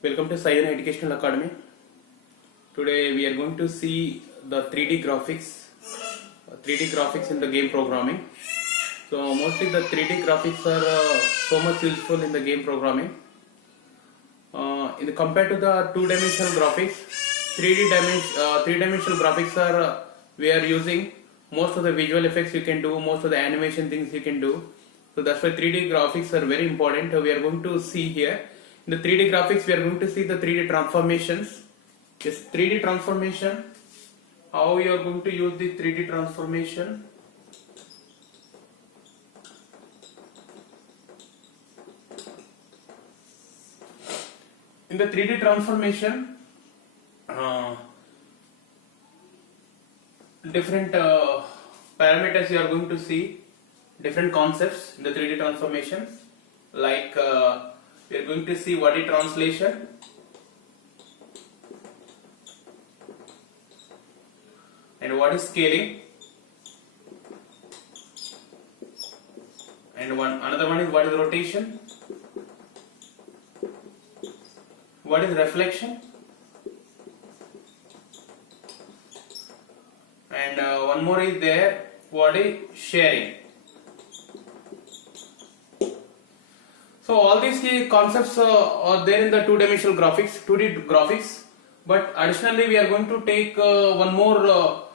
Welcome to Sayana Educational Academy. Today we are going to see the 3D graphics in the game programming. So mostly the 3D graphics are so much useful in the game programming. Compared to the two-dimensional graphics, three-dimensional graphics are we are using most of the visual effects you can do, most of the animation things you can do. So that's why 3D graphics are very important. We are going to see here. In the 3D graphics, we are going to see the 3D transformations. This 3D transformation, how you are going to use the 3D transformation. In the 3D transformation, different parameters you are going to see, different concepts in the 3D transformations, like we are going to see what is translation, and what is scaling, and another one is what is rotation, what is reflection, and one more is there, what is sharing. So all these key concepts are there in the two-dimensional graphics, 2D graphics. But additionally, we are going to take one more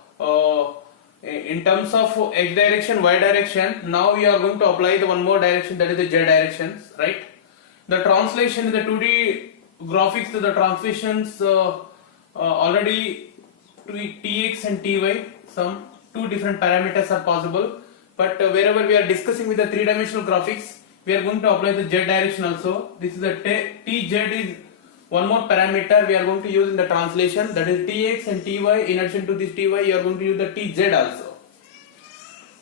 in terms of x direction, y direction. Now we are going to apply the one more direction, that is the z directions, right? The translation in the 2D graphics to the translations already tx and ty, some two different parameters are possible. But wherever we are discussing with the three-dimensional graphics, we are going to apply the z direction also. This is the tz is one more parameter we are going to use in the translation, that is tx and ty. In addition to this ty, you are going to use the tz also.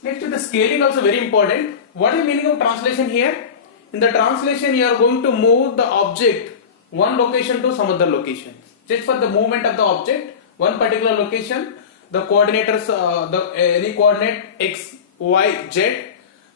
Next is the scaling, also very important. What is the meaning of translation here? In the translation, you are going to move the object one location to some other location. Just for the movement of the object, one particular location, the coordinators, any coordinate x, y, z.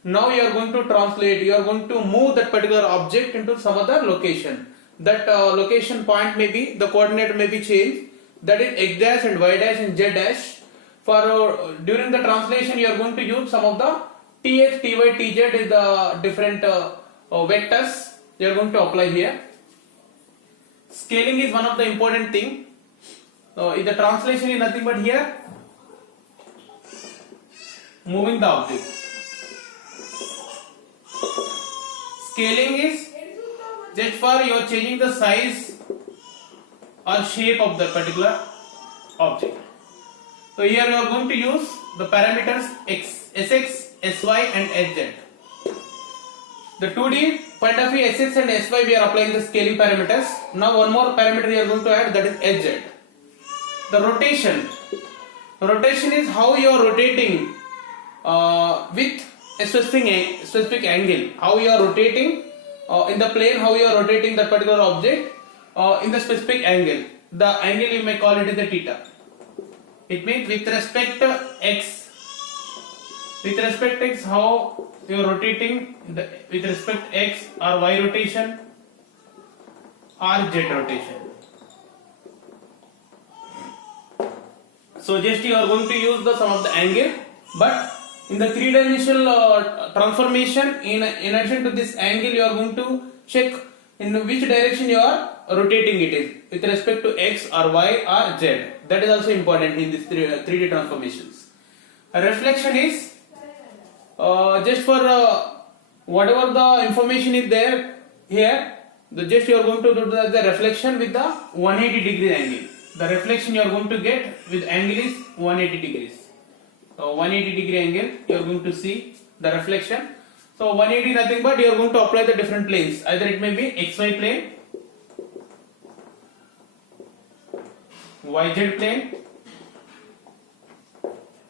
Now you are going to translate, you are going to move that particular object into some other location. That location point may be, the coordinate may be changed, that is x dash and y dash and z dash. For during the translation, you are going to use some of the tx, ty, tz is the different vectors you are going to apply here. Scaling is one of the important thing. In the translation is nothing but here moving the object. Scaling is just for you are changing the size or shape of the particular object. So here you are going to use the parameters x, sx, sy and sz. The 2D point of view, sx and sy, we are applying the scaling parameters. Now one more parameter we are going to add, that is sz. The rotation. Rotation is how you are rotating with a specific angle. How you are rotating in the plane, how you are rotating that particular object in the specific angle. The angle you may call it is the theta. It means with respect to x. With respect to x, how you are rotating with respect to x or y rotation or z rotation. So just you are going to use the sum of the angle, but in the three-dimensional transformation, in addition to this angle, you are going to check in which direction you are rotating it is with respect to x or y or z. That is also important in this 3D transformations. A reflection is just for whatever the information is there here, just you are going to do the reflection with the 180 degree angle. The reflection you are going to get with angle is 180 degrees. So 180 degree angle you are going to see the reflection. So 180 nothing but you are going to apply the different planes. Either it may be xy plane, yz plane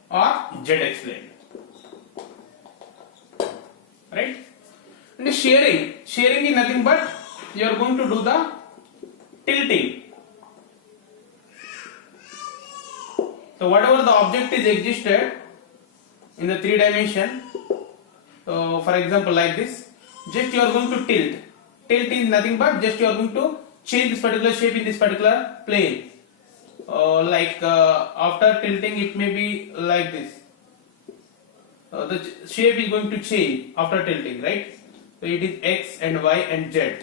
or zx plane. Right? And sharing is nothing but you are going to do the tilting. So whatever the object is existed in the 3 dimension, for example like this, just you are going to tilt. Tilt is nothing but just you are going to change this particular shape in this particular plane. After tilting, it may be like this. The shape is going to change after tilting, right? So it is x and y and z.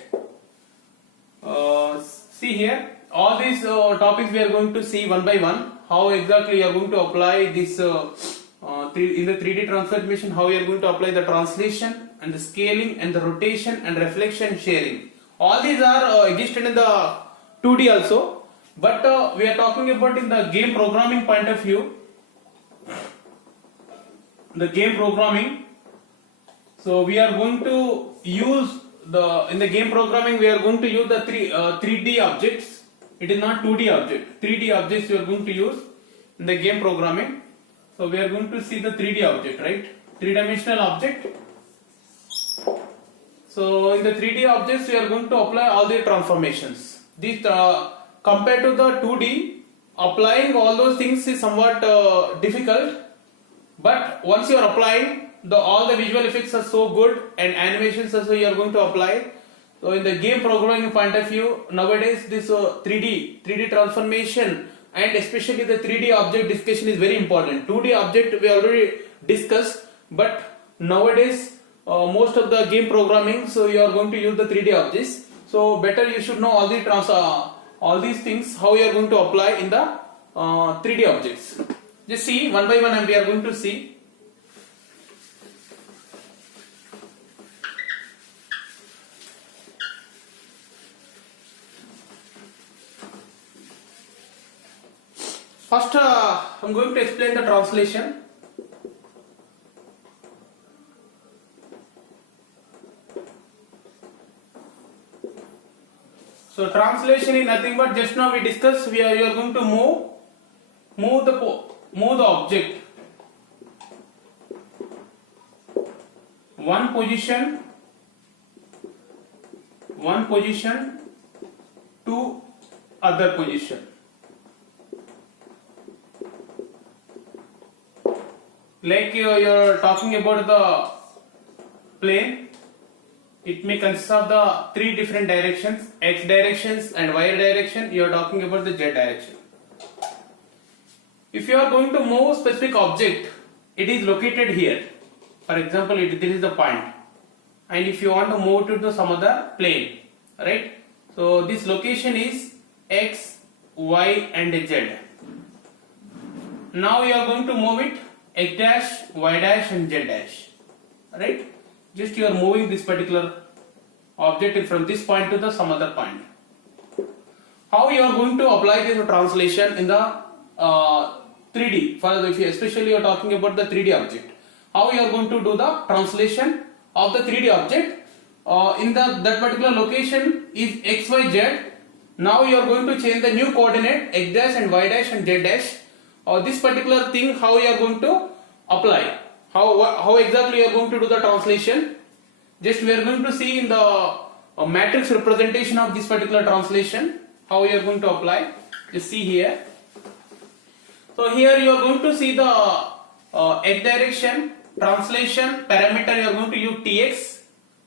See here, all these topics we are going to see one by one. How exactly you are going to apply this in the 3D transformation, how you are going to apply the translation and the scaling and the rotation and reflection sharing. All these are existed in the 2D also, but we are talking about in the game programming point of view. The game programming, so we are going to use in the game programming we are going to use the 3D objects. It is not 2D object. 3D objects we are going to use in the game programming. So we are going to see the 3D object, right? 3-dimensional object. So in the 3D objects we are going to apply all the transformations. This compared to the 2D, applying all those things is somewhat difficult. But once you are applying, all the visual effects are so good and animations also you are going to apply. So in the game programming point of view, nowadays this 3D transformation and especially the 3D object discussion is very important. 2D object we already discussed, but nowadays most of the game programming, so you are going to use the 3D objects. So better you should know all these things how you are going to apply in the 3D objects. Just see one by one and we are going to see. First I am going to explain the translation. So translation is nothing but just now we discussed you are going to move the object one position to other position. Like you are talking about the plane, it may consist of the 3 different directions, x directions and y direction. You are talking about the z direction. If you are going to move specific object, it is located here. For example, this is the point, and if you want to move to some other plane, right? So this location is x, y and z. Now you are going to move it x dash, y dash and z dash, right? Just you are moving this particular object from this point to the some other point. How you are going to apply this translation in the 3D, especially you are talking about the 3D object. How you are going to do the translation of the 3D object in that particular location is x, y, z. Now you are going to change the new coordinate x dash and y dash and z dash. This particular thing how you are going to apply, how exactly you are going to do the translation. Just we are going to see in the matrix representation of this particular translation how you are going to apply. Just see here. So here you are going to see the x direction translation parameter you are going to use tx,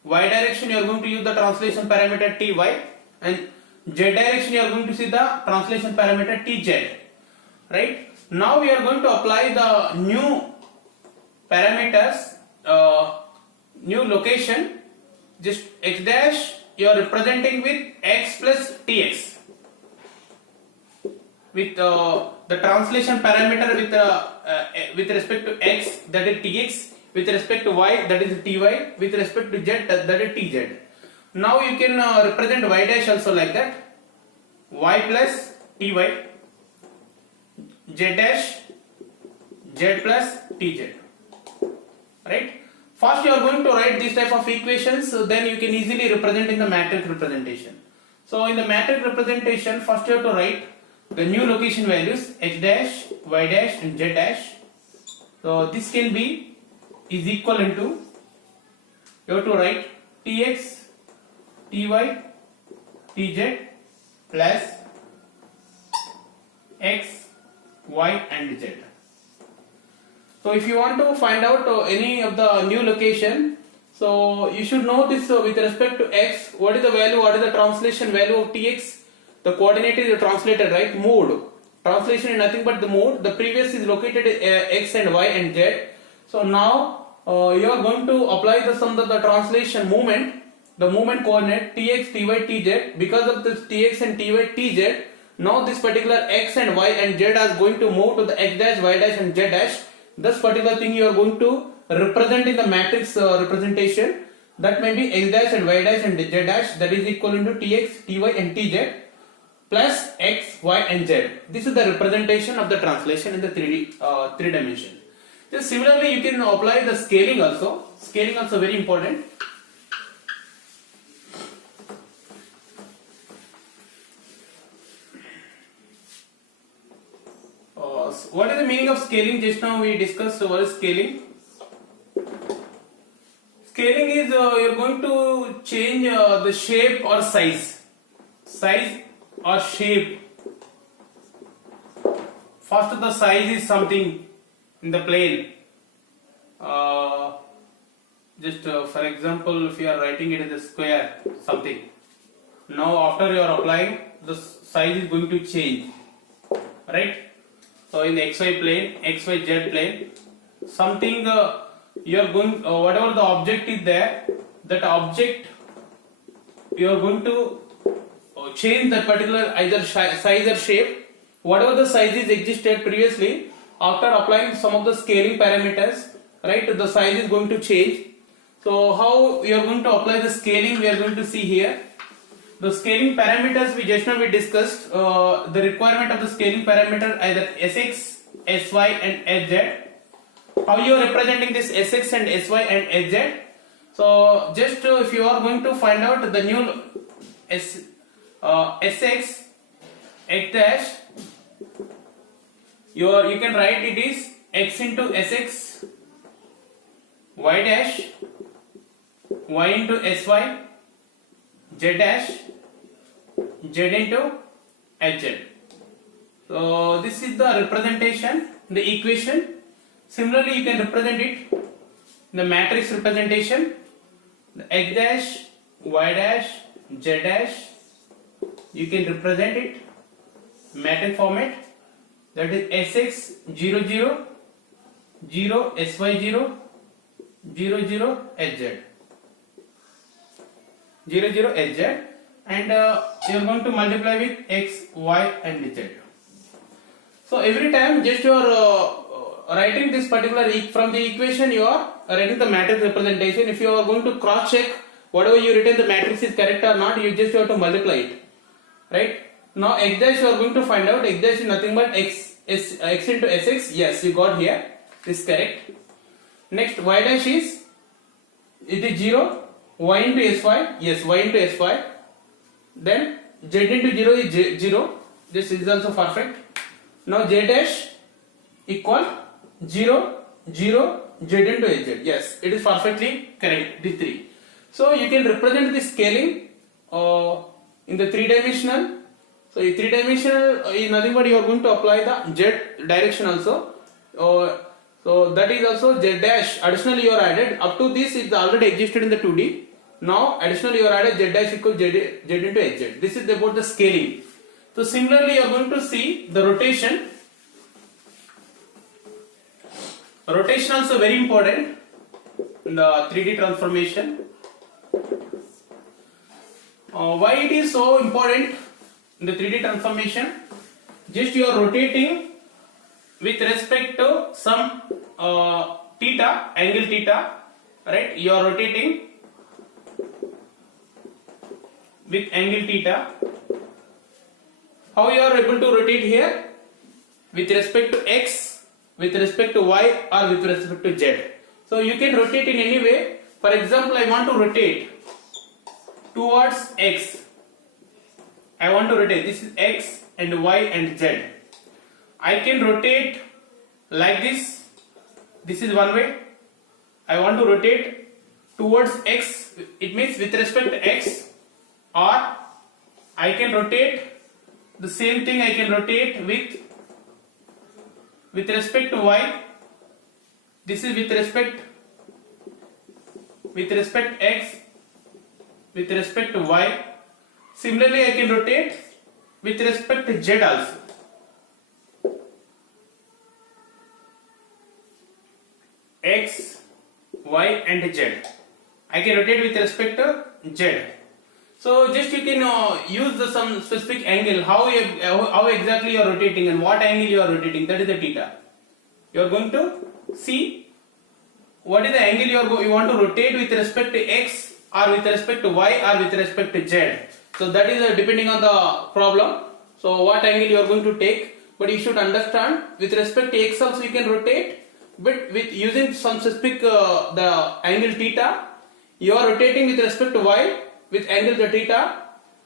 y direction you are going to use the translation parameter ty, and z direction you are going to see the translation parameter tz, right? Now we are going to apply the new parameters, new location. Just x dash you are representing with x plus tx, with the translation parameter with respect to x, that is tx, with respect to y, that is ty, with respect to z, that is tz. Now you can represent y dash also like that, y plus ty, z dash, z plus tz, right? First you are going to write this type of equations, so then you can easily represent in the matrix representation. So in the matrix representation, first you have to write the new location values x dash, y dash and z dash. So this can be is equivalent to, you have to write tx, ty, tz plus x, y and z. So if you want to find out any of the new location, So you should know this with respect to x, what is the value, what is the translation value of tx? The coordinate is translated, right? Mode. Translation is nothing but the mode. The previous is located x and y and z. So now you are going to apply the sum of the translation movement, the movement coordinate tx, ty, tz. Because of this tx and ty, tz, now this particular x and y and z are going to move to the x dash, y dash and z dash. This particular thing you are going to represent in the matrix representation, that may be x dash and y dash and z dash, that is equal to tx, ty and tz plus x, y and z. This is the representation of the translation in the 3D three dimension. Just similarly you can apply the scaling also. Scaling also very important. What is the meaning of scaling? Just now we discussed what is scaling. Scaling is you are going to change the shape or size or shape. First the size is something in the plane. Just for example, if you are writing it as a square something. Now after you are applying, the size is going to change, right? So in the xy plane, xyz plane, something you are going whatever the object is there, that object you are going to change that particular either size or shape. Whatever the sizes existed previously, after applying some of the scaling parameters, right, the size is going to change. So how you are going to apply the scaling, we are going to see here. The scaling parameters we just now we discussed, the requirement of the scaling parameter either sx, sy and sz. How you are representing this sx and sy and sz? So just if you are going to find out the new sx x dash, you can write it is x into sx, y dash, y into sy, z dash, z into hz. So this is the representation, the equation. Similarly you can represent it in the matrix representation, the x dash, y dash, z dash, you can represent it matrix format, that is sx 0 0 0 sy 0 0 0 hz 0 0 hz, and you are going to multiply with x, y and z. So every time just you are writing this particular from the equation, you are writing the matrix representation. If you are going to cross check whatever you written the matrix is correct or not, you just have to multiply it, right? Now x dash you are going to find out, x dash is nothing but x into sx. Yes, you got here, this is correct. Next y dash is, it is 0, y into sy, yes, y into sy. Then z into 0 is 0, this is also perfect. Now z dash equal 0 0 z into hz. Yes, it is perfectly correct, the 3. So you can represent the scaling in the 3-dimensional. So in 3-dimensional is nothing but you are going to apply the z direction also. So that is also z dash. Additionally you are added, up to this it already existed in the 2D. Now additionally you are added z dash equals z into hz. This is about the scaling. So similarly you are going to see the rotation. Rotation also very important in the 3D transformation. Why it is so important in the 3D transformation? Just you are rotating with respect to some theta, angle theta, right? You are rotating with angle theta. How you are able to rotate here? With respect to x, with respect to y, or with respect to z. So you can rotate in any way. For example, I want to rotate towards x. I want to rotate, this is x and y and z. I can rotate like this. This is one way. I want to rotate towards x, it means with respect to x, or I can rotate the same thing, I can rotate with respect to y. This is with respect with respect x, with respect to y. Similarly, I can rotate with respect to z also. X, y and z. I can rotate with respect to z. So just you can use some specific angle, how exactly you are rotating and what angle you are rotating, that is the theta. You are going to see what is the angle you want to rotate with respect to x or with respect to y or with respect to z. So that is depending on the problem. So what angle you are going to take, but you should understand with respect to x also you can rotate, but with using some specific the angle theta, you are rotating with respect to y with angle the theta,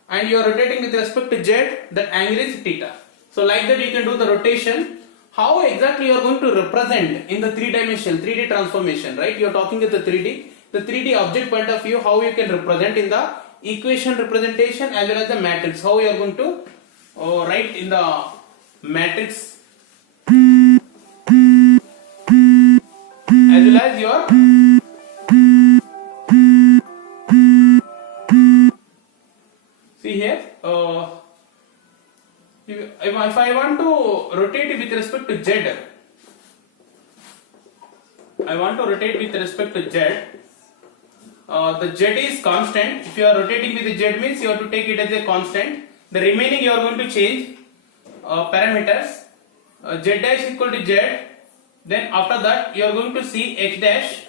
and you are rotating with respect to z, that angle is theta. So like that you can do the rotation. How exactly you are going to represent in the 3D transformation, right? You are talking with the 3D object point of view, how you can represent in the equation representation as well as the matrix, how you are going to write in the matrix as well as your see here. If I want to rotate with respect to z, I want to rotate with respect to z. The z is constant. If you are rotating with the z means you have to take it as a constant. The remaining you are going to change parameters. Z dash equal to z. Then after that you are going to see x dash.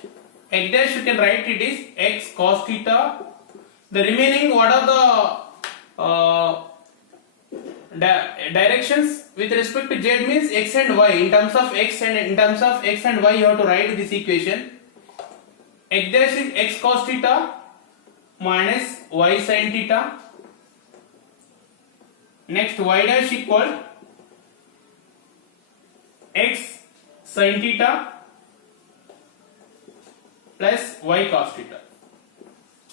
X dash you can write it is x cos theta. The remaining what are the directions with respect to z means x and y. In terms of x and y you have to write this equation. X dash is x cos theta minus y sin theta. Next y dash equal x sin theta plus y cos theta.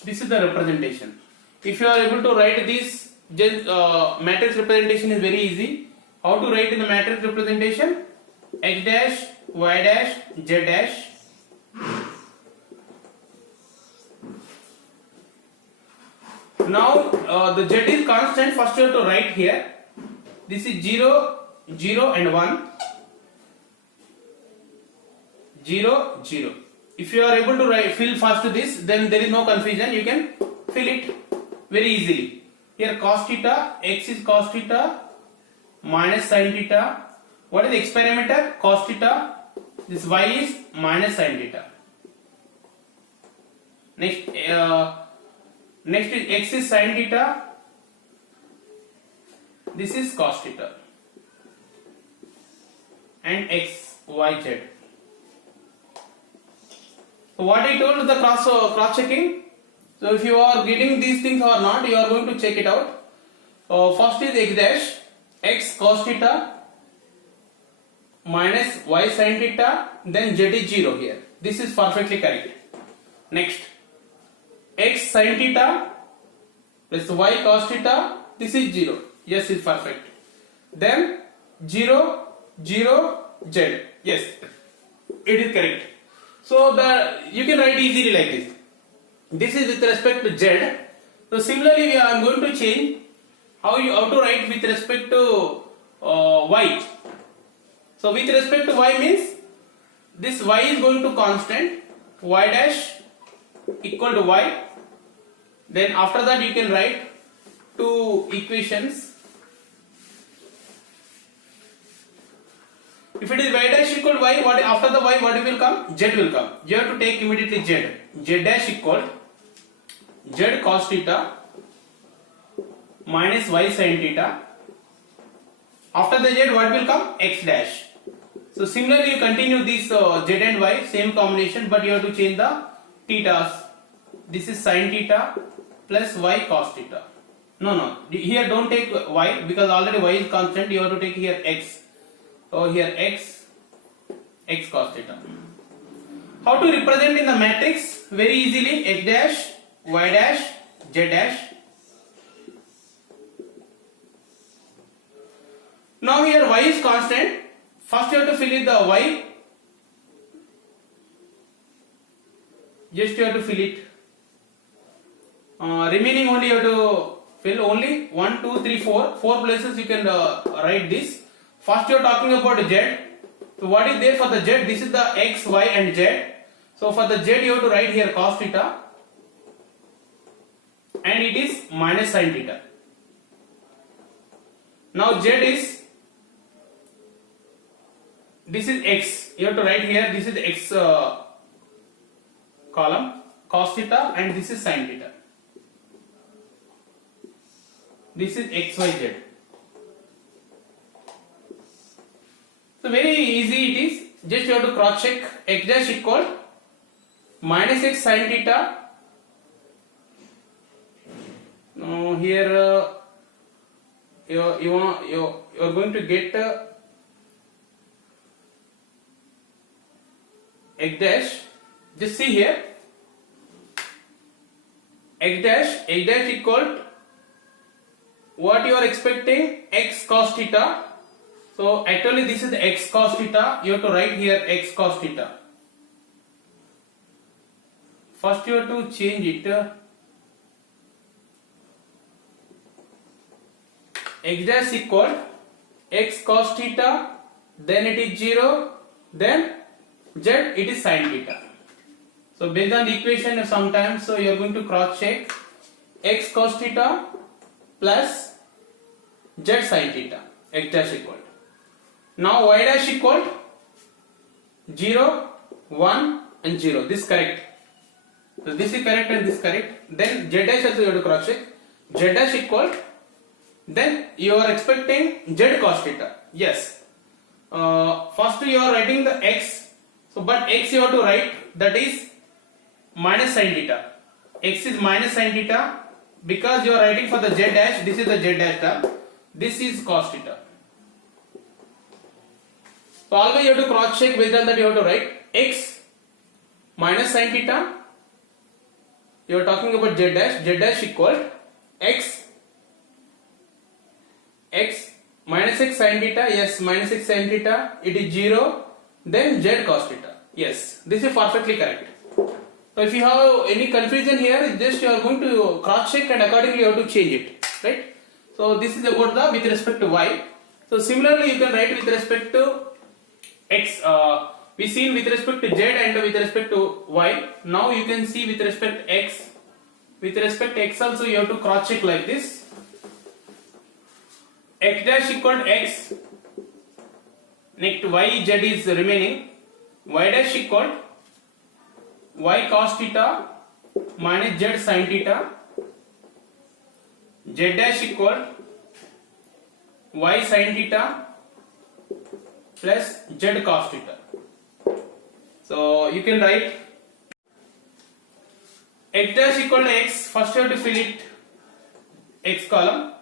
This is the representation. If you are able to write this matrix representation is very easy. How to write in the matrix representation? X dash, y dash, z dash. Now the z is constant. First you have to write here. This is 0, 0 and 1. 0, 0. If you are able to fill first this, then there is no confusion. You can fill it very easily. Here cos theta, x is cos theta minus sin theta. What is the x parameter? Cos theta. This y is minus sin theta. Next is x is sin theta. This is cos theta. And x, y, z. So what I told the cross checking. So if you are getting these things or not, you are going to check it out. First is x dash, x cos theta minus y sin theta, then z is 0 here. This is perfectly correct. Next, x sin theta plus y cos theta, this is 0. Yes, is perfect. Then 0, 0, z. Yes, it is correct. So you can write easily like this. This is with respect to z. So similarly, I am going to change how to write with respect to y. So with respect to y means this y is going to constant, y dash equal to y. Then after that you can write two equations. If it is y dash equal to y, what after the y what will come? Z will come. You have to take immediately z. Z dash equal z cos theta minus y sin theta. After the z what will come? X dash. So similarly you continue this z and y, same combination, but you have to change the thetas. This is sin theta plus y cos theta. No, here don't take y because already y is constant. You have to take here x. So here x cos theta. How to represent in the matrix? Very easily, x dash, y dash, z dash. Now here y is constant. First you have to fill in the y. just you have to fill it. Remaining only you have to fill only 1, 2, 3, 4. 4 places you can write this. First you are talking about z. So what is there for the z? This is the x, y and z. So for the z you have to write here cos theta, and it is minus sin theta. Now z is, this is x, you have to write here, this is x column, cos theta, and this is sin theta. This is x, y, z. So very easy it is. Just you have to cross check. X dash equal minus x sin theta. Now here you are going to get x dash. Just see here. X dash equal what you are expecting, x cos theta. So actually this is x cos theta. You have to write here x cos theta. First you have to change it. X dash equal x cos theta, then it is 0, then z, it is sin theta. So based on the equation sometimes, so you are going to cross check x cos theta plus z sin theta, x dash equal. Now y dash equal 0, 1 and 0. This correct. So this is correct and this correct. Then z dash also you have to cross check. Z dash equal, then you are expecting z cos theta. Yes. First you are writing the x. So but x you have to write, that is minus sin theta. X is minus sin theta because you are writing for the z dash. This is the z dash term. This is cos theta. So always you have to cross check. Based on that you have to write x minus sin theta. You are talking about z dash equal x minus x sin theta. Yes, minus x sin theta, it is 0, then z cos theta. Yes, this is perfectly correct. So if you have any confusion here, just you are going to cross check and accordingly you have to change it, right? So this is about the with respect to y. So similarly you can write with respect to x. We seen with respect to z and with respect to y. Now you can see with respect to x. With respect to x also you have to cross check like this. X dash equal to x. Next y z is remaining. Y dash equal y cos theta minus z sin theta. Z dash equal y sin theta plus z cos theta. So you can write x dash equal to x. First you have to fill it x column.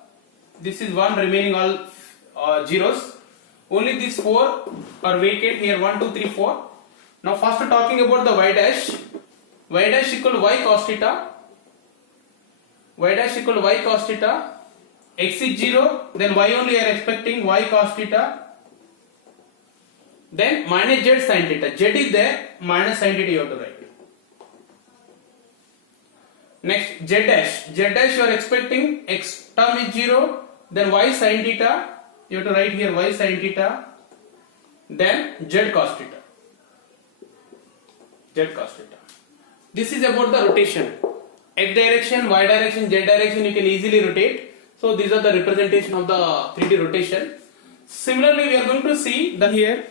This is 1, remaining all zeros. Only these 4 are vacant here. 1, 2, 3, 4. Now first talking about the y dash. Y dash equal y cos theta. Y dash equal y cos theta. X is 0, then y only are expecting y cos theta. Then minus z sin theta. Z is there, minus sin theta you have to write. Next z dash. Z dash you are expecting x term is 0, then y sin theta. You have to write here y sin theta. Then z cos theta. Z cos theta. This is about the rotation. X direction, y direction, z direction you can easily rotate. So these are the representation of the 3D rotation. Similarly, we are going to see that here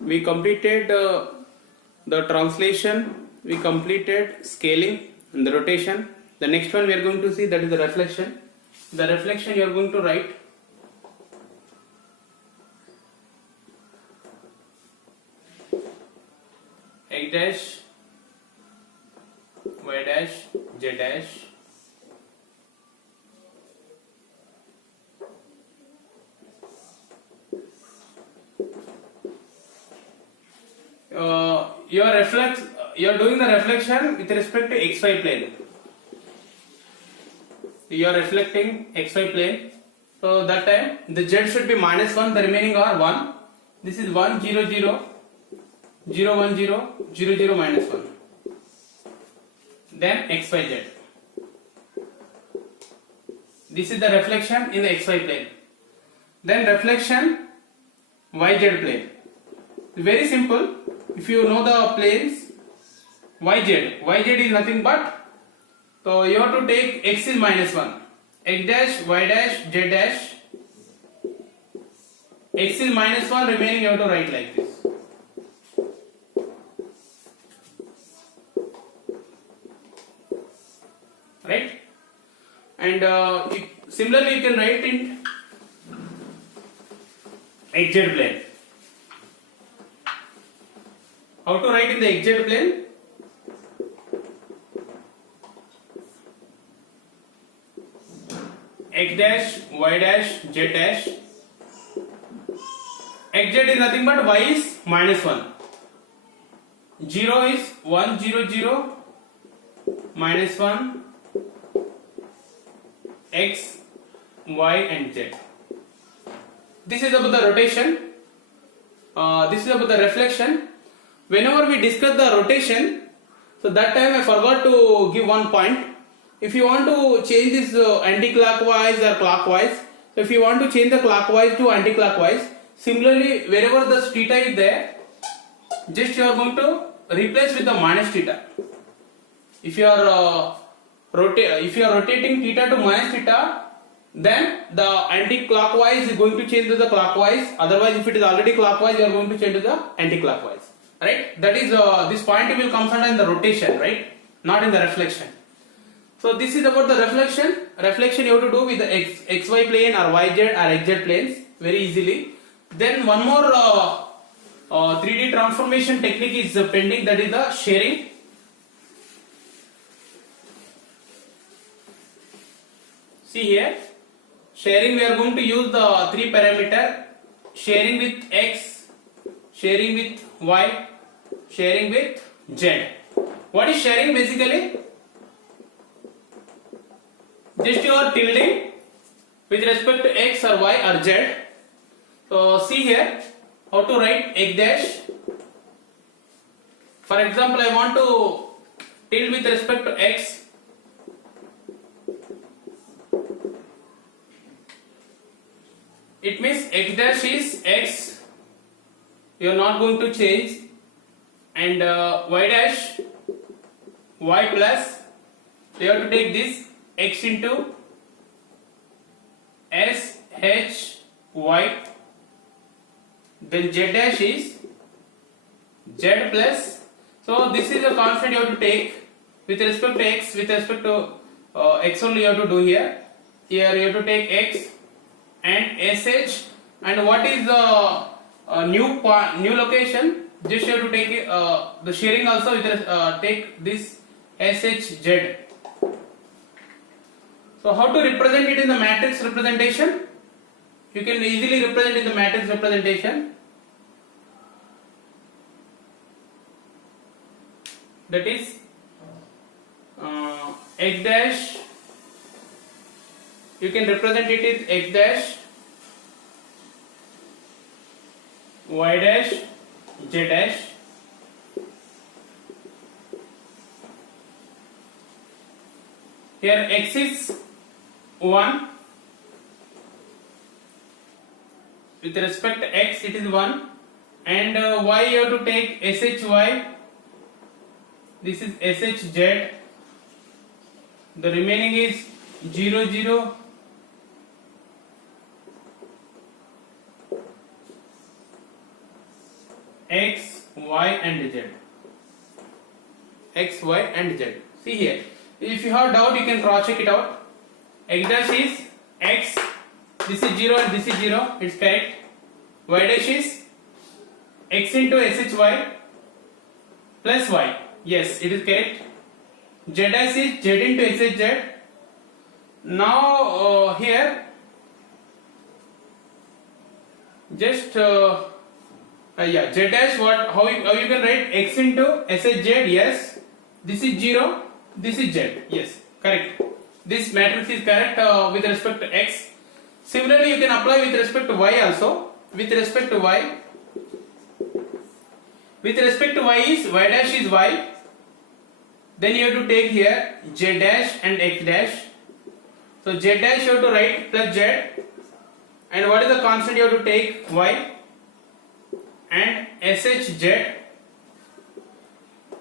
we completed the translation, we completed scaling and the rotation. The next one we are going to see, that is the reflection. The reflection you are going to write x dash, y dash, z dash. You are doing the reflection with respect to xy plane. You are reflecting xy plane. So that time the z should be -1. The remaining are 1. This is 1 0 0 0 1 0 0 0 -1. then xyz. This is the reflection in the xy plane. Then reflection yz plane. Very simple. If you know the planes yz is nothing but, so you have to take x is -1, x dash, y dash, z dash. X is -1, remaining you have to write like this. Right? And similarly you can write in xz plane. How to write in the xz plane? X dash, y dash, z dash. Xz is nothing but y is -1. 0 is 1, 0, 0, -1, x, y and z. This is about the rotation. This is about the reflection. Whenever we discuss the rotation, so that time I forgot to give one point. If you want to change this anti-clockwise or clockwise, so if you want to change the clockwise to anti-clockwise, similarly wherever the theta is there, just you are going to replace with the minus theta. If you are rotating theta to minus theta, then the anti-clockwise is going to change to the clockwise. Otherwise, if it is already clockwise, you are going to change to the anti-clockwise. Right? That is this point will come under in the rotation, right? Not in the reflection. So this is about the reflection. Reflection you have to do with the xy plane or yz or xz planes very easily. Then one more 3D transformation technique is pending, that is the sharing. See here, sharing we are going to use the 3 parameter, sharing with x, sharing with y, sharing with z. What is sharing basically? Just you are tilting with respect to x or y or z. So see here how to write x dash. For example, I want to tilt with respect to x. It means x dash is x. You are not going to change, and y dash, y plus. You have to take this x into s h y. Then z dash is z plus. So this is a constant you have to take with respect to x. With respect to x only you have to do here. Here you have to take x and sh. And what is the new location? Just you have to take the sharing also with take this shz. So how to represent it in the matrix representation? You can easily represent in the matrix representation. That is x dash. You can represent it as x dash, y dash, z dash. Here x is 1. With respect to x it is 1, and y you have to take shy. This is shz. The remaining is 0, 0. X, y and z. X, y and z. See here. If you have doubt, you can cross check it out. X dash is x. This is 0 and this is 0. It's correct. Y dash is x into shy plus y. Yes, it is correct. Z dash is z into shz. Now here just z dash, what how you can write x into shz. Yes, this is 0, this is z. Yes, correct. This matrix is correct with respect to x. Similarly, you can apply with respect to y also. With respect to y, is y dash is y. Then you have to take here z dash and x dash. So z dash you have to write plus z, and what is the constant you have to take? Y, and shz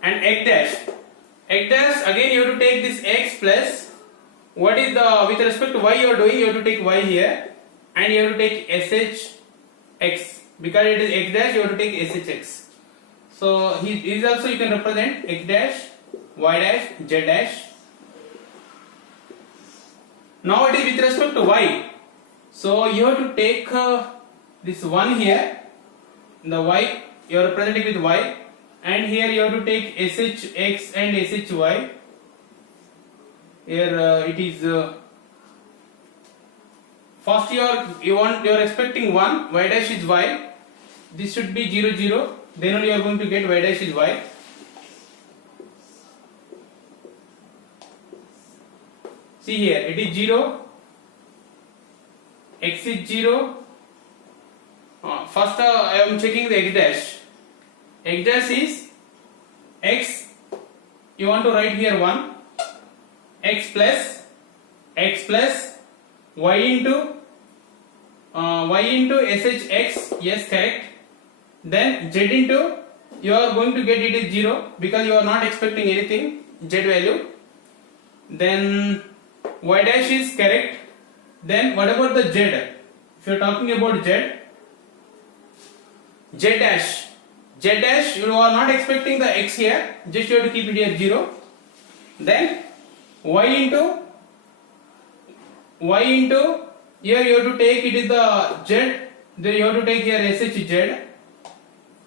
and x dash. X dash again you have to take this x plus what is the with respect to y you are doing, you have to take y here, and you have to take shx because it is x dash, you have to take shx. So he is also you can represent x dash, y dash, z dash. Now it is with respect to y. So you have to take this 1 here, the y you are representing with y, and here you have to take shx and shy. Here it is first you are expecting 1, y dash is y. This should be 0 0. Then only you are going to get y dash is y. See here, it is 0, x is 0. First I am checking the x dash. X dash is x, you want to write here 1, x plus y into shx, yes correct. Then z into, you are going to get it is 0 because you are not expecting anything, z value. Then y dash is correct. Then what about the z? If you are talking about z dash, you are not expecting the x here, just you have to keep it here 0. Then y into, here you have to take it is the z, then you have to take here shz,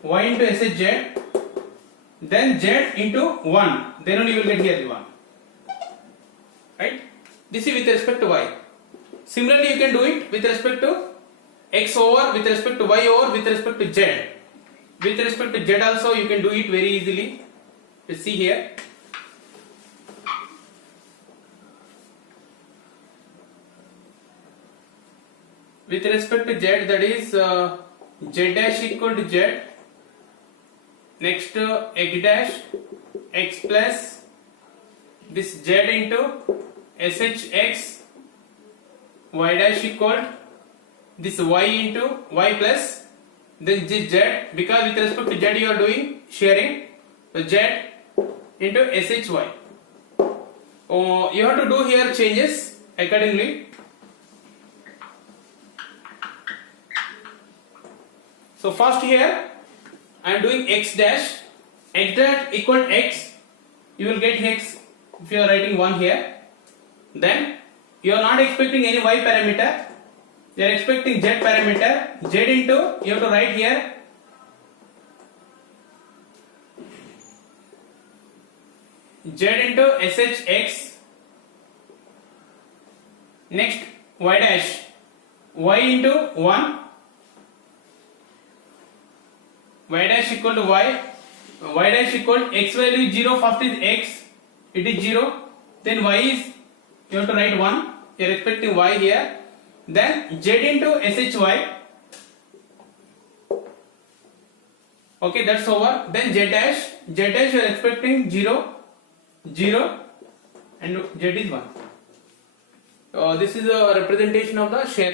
y into shz, then z into 1, then only you will get here the 1. Right? This is with respect to y. Similarly you can do it with respect to x over, with respect to y over, with respect to z. With respect to z also you can do it very easily. You see here. With respect to z, that is z dash equal to z. Next x dash, x plus this z into shx, y dash equal this y into y plus then this z, because with respect to z you are doing sharing, so z into shy. You have to do here changes accordingly. So first here I am doing x dash equal x, you will get x if you are writing 1 here. Then you are not expecting any y parameter, you are expecting z parameter. Z into, you have to write here z into shx. Next y dash, y into 1, y dash equal to y, y dash equal x value is 0, first is x, it is 0, then y is, you have to write 1, you are expecting y here, then z into shy. Okay, that's over. Then z dash you are expecting 0 0 and z is 1. This is a representation of the share.